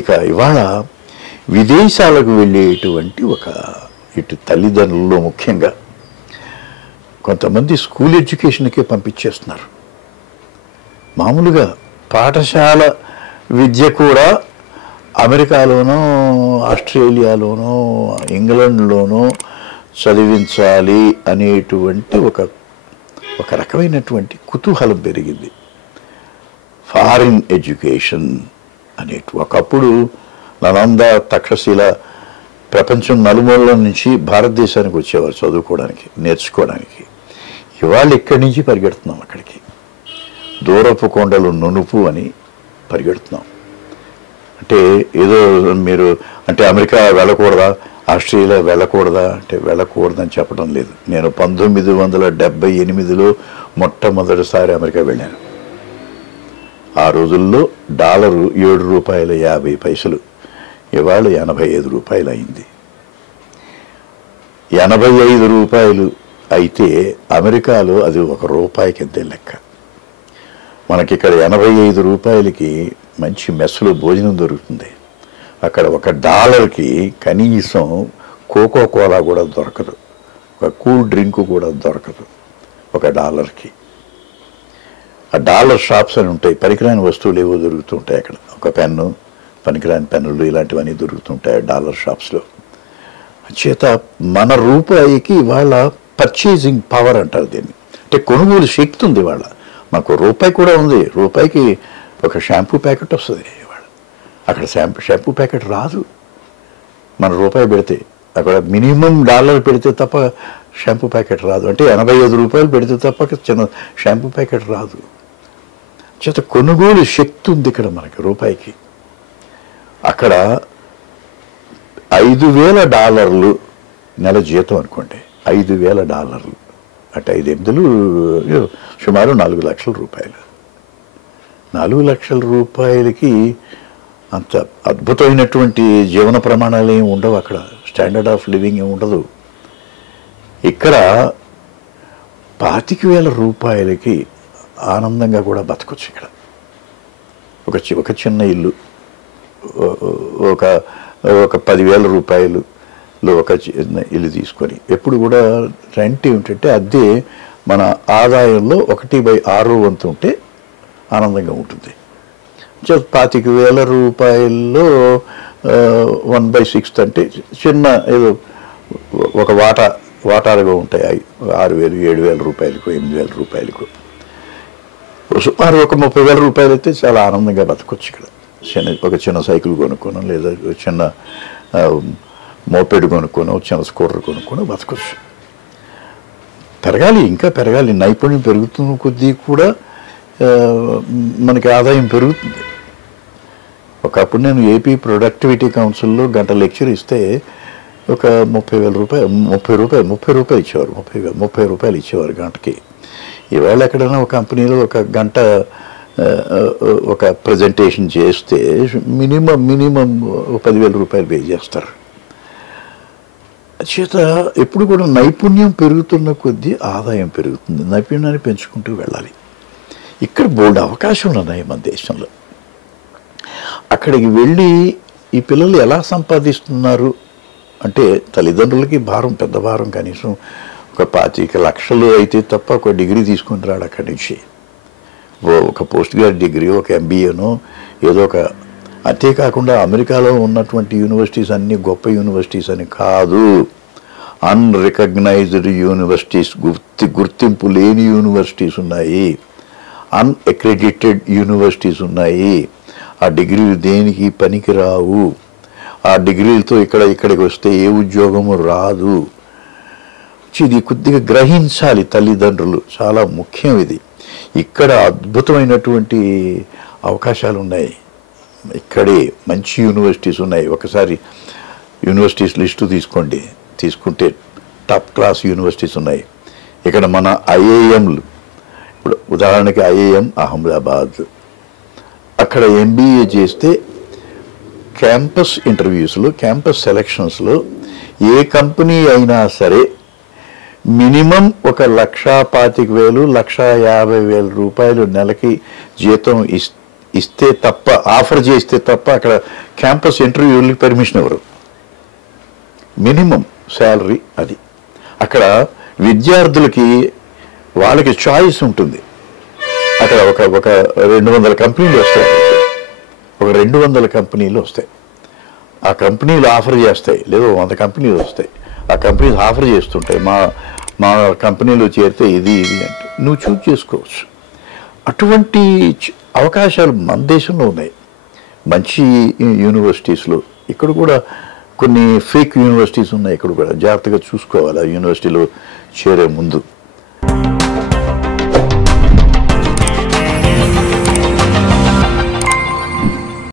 ఇక ఇవాళ విదేశాలకు వెళ్ళేటువంటి ఇటు తల్లిదండ్రుల్లో ముఖ్యంగా కొంతమంది స్కూల్ ఎడ్యుకేషన్కే పంపించేస్తున్నారు. మామూలుగా పాఠశాల విద్య కూడా అమెరికాలోనో ఆస్ట్రేలియాలోనో ఇంగ్లాండ్లోనో చదివించాలి అనేటువంటి ఒక రకమైనటువంటి కుతూహలం పెరిగింది. ఫారిన్ ఎడ్యుకేషన్ ఒకప్పుడు నలంద తక్షశిల ప్రపంచం నలుమూలల నుంచి భారతదేశానికి వచ్చేవారు చదువుకోవడానికి నేర్చుకోవడానికి. ఇవాళ ఇక్కడి నుంచి పరిగెడుతున్నాం అక్కడికి. దూరపు కొండలు నునుపు అని పరిగెడుతున్నాం. అంటే ఏదో మీరు అంటే అమెరికా వెళ్ళకూడదా, ఆస్ట్రేలియా వెళ్ళకూడదా అంటే వెళ్ళకూడదని చెప్పడం లేదు. నేను 1978లో మొట్టమొదటిసారి అమెరికా వెళ్ళాను. ఆ రోజుల్లో డాలరు $7.50. ఇవాళ 85 రూపాయలు అయింది. 85 రూపాయలు అయితే అమెరికాలో అది ₹1 కిందే లెక్క. మనకి ఇక్కడ 85 రూపాయలకి మంచి మెస్సులో భోజనం దొరుకుతుంది. అక్కడ $1కి కనీసం కోకో కోలా కూడా దొరకదు, ఒక కూల్ డ్రింక్ కూడా దొరకదు $1కి. ఆ డాలర్ షాప్స్ అని ఉంటాయి, పనికిరాని వస్తువులు ఏవో దొరుకుతుంటాయి అక్కడ. ఒక పెన్ను, పనికిరాని పెన్నులు ఇలాంటివన్నీ దొరుకుతుంటాయి డాలర్ షాప్స్లో. చేత మన రూపాయికి ఇవాళ పర్చేజింగ్ పవర్ అంటారు దీన్ని. అంటే కొనుగోలు శక్తి ఉంది ఇవాళ. మాకు రూపాయి కూడా ఉంది. రూపాయికి ఒక షాంపూ ప్యాకెట్ వస్తుంది ఇవాళ. అక్కడ షాంపూ ప్యాకెట్ రాదు. మన రూపాయి పెడితే అక్కడ మినిమం $1 పెడితే తప్ప షాంపూ ప్యాకెట్ రాదు. అంటే 85 రూపాయలు పెడితే తప్ప చిన్న షాంపూ ప్యాకెట్ రాదు. చేత కొనుగోలు శక్తి ఉంది ఇక్కడ మనకి రూపాయికి. అక్కడ $5,000 నెల జీతం అనుకోండి. $5,000 అంటే 5/8 సుమారు $4 లక్షల రూపాయలు. $4 లక్షల రూపాయలకి అంత అద్భుతమైనటువంటి జీవన ప్రమాణాలు ఏమి ఉండవు అక్కడ. స్టాండర్డ్ ఆఫ్ లివింగ్ ఏమి ఉండదు. ఇక్కడ 25,000 రూపాయలకి ఆనందంగా కూడా బతకొచ్చు. ఇక్కడ ఒక చిన్న ఇల్లు, ఒక 10,000 రూపాయలులో ఒక చిన్న ఇల్లు తీసుకొని ఎప్పుడు కూడా రెంట్ ఏమిటంటే అద్దె మన ఆదాయంలో 1/6 వంతు ఉంటే ఆనందంగా ఉంటుంది. 25,000 రూపాయల్లో 1/6 అంటే చిన్న ఏదో ఒక వాటాలుగా ఉంటాయి. 6,000, 7,000 రూపాయలకు, 8,000 రూపాయలకు. సుమారు ఒక 30,000 రూపాయలు అయితే చాలా ఆనందంగా బతకొచ్చు ఇక్కడ. ఒక చిన్న సైకిల్ కొనుక్కోను, లేదా చిన్న మోపెడ్ కొనుక్కోను, చిన్న స్కూటర్ కొనుక్కోను బతకొచ్చు. పెరగాలి, ఇంకా పెరగాలి. నైపుణ్యం పెరుగుతున్న కొద్దీ కూడా మనకి ఆదాయం పెరుగుతుంది. ఒకప్పుడు నేను ఏపీ ప్రొడక్టివిటీ కౌన్సిల్లో గంట లెక్చర్ ఇస్తే ఒక 30,000 రూపాయలు, 30 రూపాయలు ఇచ్చేవారు. 30 రూపాయలు ఇచ్చేవారు గంటకి. ఈవేళ ఎక్కడైనా ఒక కంపెనీలో ఒక గంట ఒక ప్రజెంటేషన్ చేస్తే మినిమం 10,000 రూపాయలు పే చేస్తారు. చేత ఎప్పుడు కూడా నైపుణ్యం పెరుగుతున్న కొద్దీ ఆదాయం పెరుగుతుంది. నైపుణ్యాన్ని పెంచుకుంటూ వెళ్ళాలి. ఇక్కడ బోల్డ్ అవకాశాలు ఉన్నాయి మన దేశంలో. అక్కడికి వెళ్ళి ఈ పిల్లలు ఎలా సంపాదిస్తున్నారు అంటే తల్లిదండ్రులకి భారం, పెద్ద భారం. కనీసం ఒక 25 లక్షలు అయితే తప్ప ఒక డిగ్రీ తీసుకుని రాడు అక్కడి నుంచి. ఒక పోస్ట్ గ్రాడ్యుయేట్ డిగ్రీ, ఒక MBAనో ఏదో ఒక. అంతేకాకుండా అమెరికాలో ఉన్నటువంటి యూనివర్సిటీస్ అన్నీ గొప్ప యూనివర్సిటీస్ అని కాదు. అన్రికగ్నైజ్డ్ యూనివర్సిటీస్, గుర్తింపు లేని యూనివర్సిటీస్ ఉన్నాయి. అన్అక్రెడిటెడ్ యూనివర్సిటీస్ ఉన్నాయి. ఆ డిగ్రీలు దేనికి పనికిరావు. ఆ డిగ్రీలతో ఇక్కడికి వస్తే ఏ ఉద్యోగము రాదు. ఇది కొద్దిగా గ్రహించాలి తల్లిదండ్రులు. చాలా ముఖ్యం ఇది. ఇక్కడ అద్భుతమైనటువంటి అవకాశాలు ఉన్నాయి. ఇక్కడే మంచి యూనివర్సిటీస్ ఉన్నాయి. ఒకసారి యూనివర్సిటీస్ లిస్టు తీసుకుంటే టాప్ క్లాస్ యూనివర్సిటీస్ ఉన్నాయి. ఇక్కడ మన ఐఐఎంలు, ఇప్పుడు ఉదాహరణకి ఐఐఎం అహ్మదాబాద్, అక్కడ MBA చేస్తే క్యాంపస్ ఇంటర్వ్యూస్లో, క్యాంపస్ సెలక్షన్స్లో ఏ కంపెనీ అయినా సరే మినిమం 1,25,000, 1,50,000 రూపాయలు నెలకి జీతం ఇస్తే తప్ప, ఆఫర్ చేస్తే తప్ప అక్కడ క్యాంపస్ ఇంటర్వ్యూలకి పర్మిషన్ ఇవ్వరు. మినిమం శాలరీ అది. అక్కడ విద్యార్థులకి వాళ్ళకి చాయిస్ ఉంటుంది. అక్కడ ఒక 200 కంపెనీలు వస్తాయి, ఒక 200 కంపెనీలు వస్తాయి. ఆ కంపెనీలు ఆఫర్ చేస్తాయి, లేదా 100 కంపెనీలు వస్తాయి. ఆ కంపెనీలు ఆఫర్ చేస్తుంటాయి, మా కంపెనీలో చేరితే ఇది అంటే నువ్వు చూజ్ చేసుకోవచ్చు. అటువంటి అవకాశాలు మన దేశంలో ఉన్నాయి, మంచి యూనివర్సిటీస్లో. ఇక్కడ కూడా కొన్ని ఫేక్ యూనివర్సిటీస్ ఉన్నాయి, ఇక్కడ కూడా జాగ్రత్తగా చూసుకోవాలి ఆ యూనివర్సిటీలో చేరే ముందు.